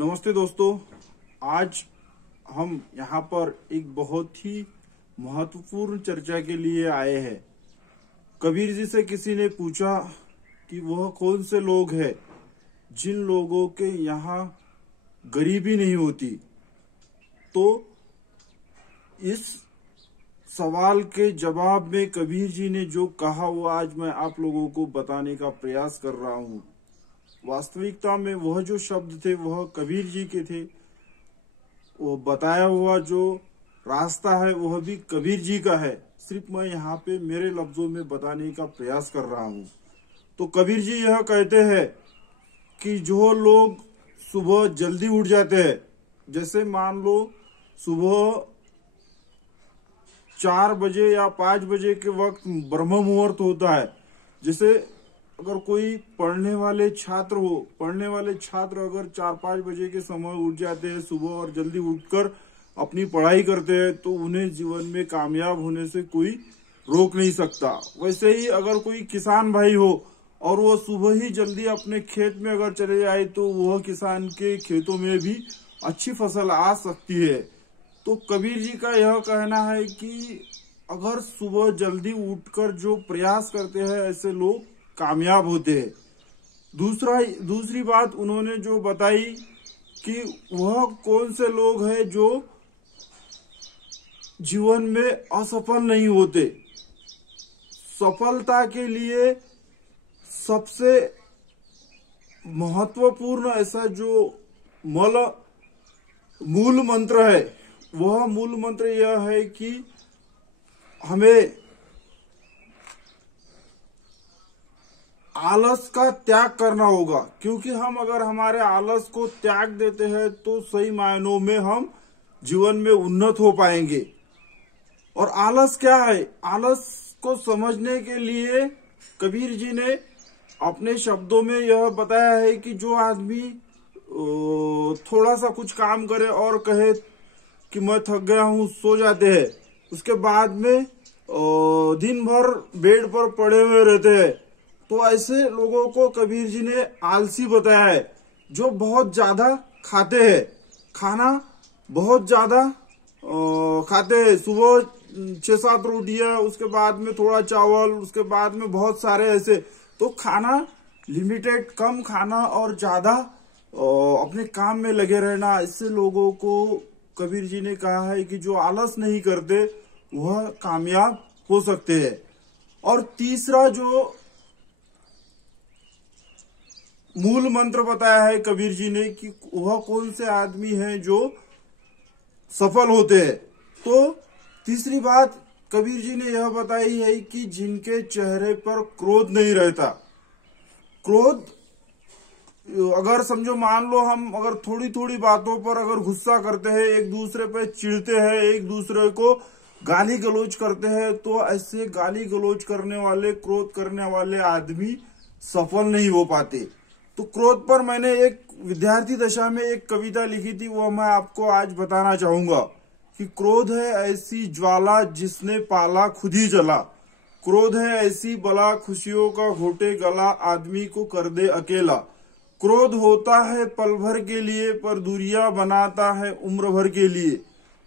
नमस्ते दोस्तों। आज हम यहाँ पर एक बहुत ही महत्वपूर्ण चर्चा के लिए आए हैं। कबीर जी से किसी ने पूछा कि वह कौन से लोग हैं जिन लोगों के यहाँ गरीबी नहीं होती। तो इस सवाल के जवाब में कबीर जी ने जो कहा वो आज मैं आप लोगों को बताने का प्रयास कर रहा हूँ। वास्तविकता में वह जो शब्द थे वह कबीर जी के थे। वो बताया हुआ जो रास्ता है वह भी कबीर जी का है। सिर्फ मैं यहाँ पे मेरे लफ्जों में बताने का प्रयास कर रहा हूँ। तो कबीर जी यह कहते हैं कि जो लोग सुबह जल्दी उठ जाते हैं, जैसे मान लो सुबह 4 बजे या 5 बजे के वक्त ब्रह्म मुहूर्त होता है। जैसे अगर कोई पढ़ने वाले छात्र अगर 4-5 बजे के समय उठ जाते हैं सुबह और जल्दी उठकर अपनी पढ़ाई करते हैं तो उन्हें जीवन में कामयाब होने से कोई रोक नहीं सकता। वैसे ही अगर कोई किसान भाई हो और वो सुबह ही जल्दी अपने खेत में अगर चले जाए तो वह किसान के खेतों में भी अच्छी फसल आ सकती है। तो कबीर जी का यह कहना है कि अगर सुबह जल्दी उठकर जो प्रयास करते हैं ऐसे लोग कामयाब होते हैं। दूसरी बात उन्होंने जो बताई कि वह कौन से लोग हैं जो जीवन में असफल नहीं होते। सफलता के लिए सबसे महत्वपूर्ण ऐसा जो मूल मंत्र है वह मूल मंत्र यह है कि हमें आलस का त्याग करना होगा। क्योंकि हम अगर हमारे आलस को त्याग देते हैं तो सही मायनों में हम जीवन में उन्नत हो पाएंगे। और आलस क्या है, आलस को समझने के लिए कबीर जी ने अपने शब्दों में यह बताया है कि जो आदमी थोड़ा सा कुछ काम करे और कहे कि मैं थक गया हूं, सो जाते हैं, उसके बाद में दिन भर बेड पर पड़े हुए रहते हैं, तो ऐसे लोगों को कबीर जी ने आलसी बताया है। जो बहुत ज्यादा खाते हैं, खाना बहुत ज्यादा खाते हैं, सुबह 6-7 रोटियां, उसके बाद में थोड़ा चावल, उसके बाद में बहुत सारे ऐसे। तो खाना लिमिटेड, कम खाना और ज्यादा अपने काम में लगे रहना, इससे लोगों को कबीर जी ने कहा है कि जो आलस नहीं करते वह कामयाब हो सकते हैं। और तीसरा जो मूल मंत्र बताया है कबीर जी ने कि वह कौन से आदमी हैं जो सफल होते हैं। तो तीसरी बात कबीर जी ने यह बताई है कि जिनके चेहरे पर क्रोध नहीं रहता। क्रोध अगर समझो, मान लो हम अगर थोड़ी थोड़ी बातों पर अगर गुस्सा करते हैं, एक दूसरे पे चिढ़ते हैं, एक दूसरे को गाली गलौज करते हैं, तो ऐसे गाली गलौज करने वाले, क्रोध करने वाले आदमी सफल नहीं हो पाते। तो क्रोध पर मैंने एक विद्यार्थी दशा में एक कविता लिखी थी, वो मैं आपको आज बताना चाहूंगा कि क्रोध है ऐसी ज्वाला जिसने पाला खुद ही जला। क्रोध है ऐसी बला खुशियों का घोटे गला, आदमी को कर दे अकेला। क्रोध होता है पल भर के लिए पर दूरिया बनाता है उम्र भर के लिए।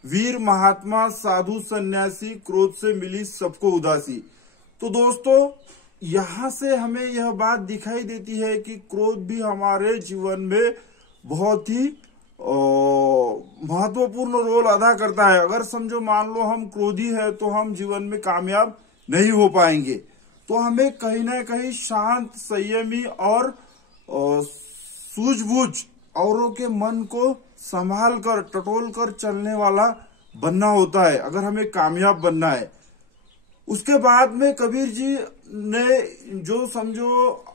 वीर महात्मा साधु सन्यासी क्रोध से मिली सबको उदासी। तो दोस्तों यहाँ से हमें यह बात दिखाई देती है कि क्रोध भी हमारे जीवन में बहुत ही महत्वपूर्ण रोल अदा करता है। अगर समझो मान लो हम क्रोधी है तो हम जीवन में कामयाब नहीं हो पाएंगे। तो हमें कहीं ना कहीं शांत, संयमी और सूझबूझ, औरों के मन को संभाल कर, टटोल कर चलने वाला बनना होता है अगर हमें कामयाब बनना है। उसके बाद में कबीर जी ने जो समझो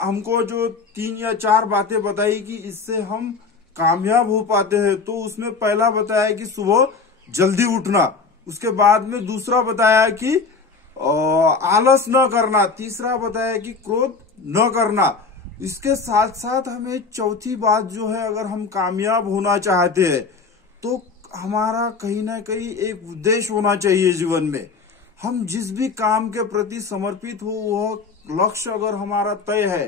हमको जो 3 या 4 बातें बताई कि इससे हम कामयाब हो पाते हैं, तो उसमें पहला बताया कि सुबह जल्दी उठना, उसके बाद में दूसरा बताया कि आलस न करना, तीसरा बताया कि क्रोध न करना। इसके साथ साथ हमें चौथी बात जो है, अगर हम कामयाब होना चाहते हैं तो हमारा कहीं ना कहीं एक उद्देश्य होना चाहिए जीवन में। हम जिस भी काम के प्रति समर्पित हो, वह लक्ष्य अगर हमारा तय है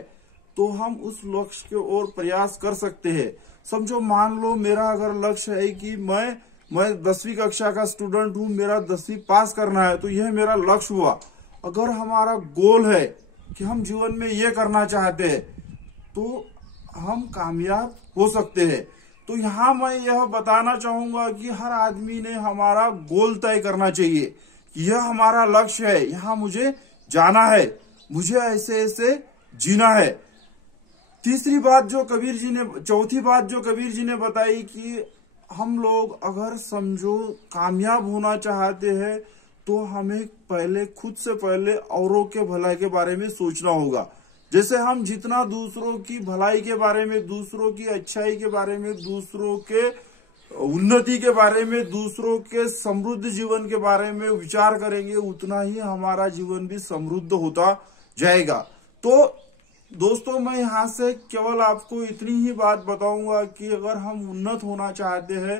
तो हम उस लक्ष्य की ओर प्रयास कर सकते हैं। समझो, मान लो मेरा अगर लक्ष्य है कि मैं 10वीं कक्षा का स्टूडेंट हूँ, मेरा 10वीं पास करना है, तो यह मेरा लक्ष्य हुआ। अगर हमारा गोल है कि हम जीवन में ये करना चाहते हैं, तो हम कामयाब हो सकते हैं। तो यहाँ मैं यह बताना चाहूंगा कि हर आदमी ने हमारा गोल तय करना चाहिए। यह हमारा लक्ष्य है, यहाँ मुझे जाना है, मुझे ऐसे ऐसे जीना है। चौथी बात जो कबीर जी ने बताई कि हम लोग अगर समझो कामयाब होना चाहते हैं, तो हमें खुद से पहले औरों के भलाई के बारे में सोचना होगा। जैसे हम जितना दूसरों की भलाई के बारे में, दूसरों की अच्छाई के बारे में, दूसरों के उन्नति के बारे में, दूसरों के समृद्ध जीवन के बारे में विचार करेंगे, उतना ही हमारा जीवन भी समृद्ध होता जाएगा। तो दोस्तों, मैं यहाँ से केवल आपको इतनी ही बात बताऊंगा कि अगर हम उन्नत होना चाहते हैं,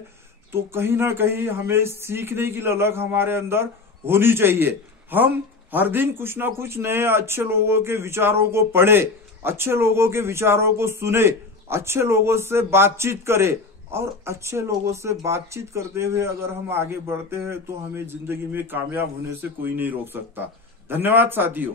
तो कहीं ना कहीं हमें सीखने की ललक हमारे अंदर होनी चाहिए। हम हर दिन कुछ ना कुछ नए अच्छे लोगों के विचारों को पढ़े, अच्छे लोगों के विचारों को सुने, अच्छे लोगों से बातचीत करें, और अच्छे लोगों से बातचीत करते हुए अगर हम आगे बढ़ते हैं, तो हमें जिंदगी में कामयाब होने से कोई नहीं रोक सकता। धन्यवाद साथियों।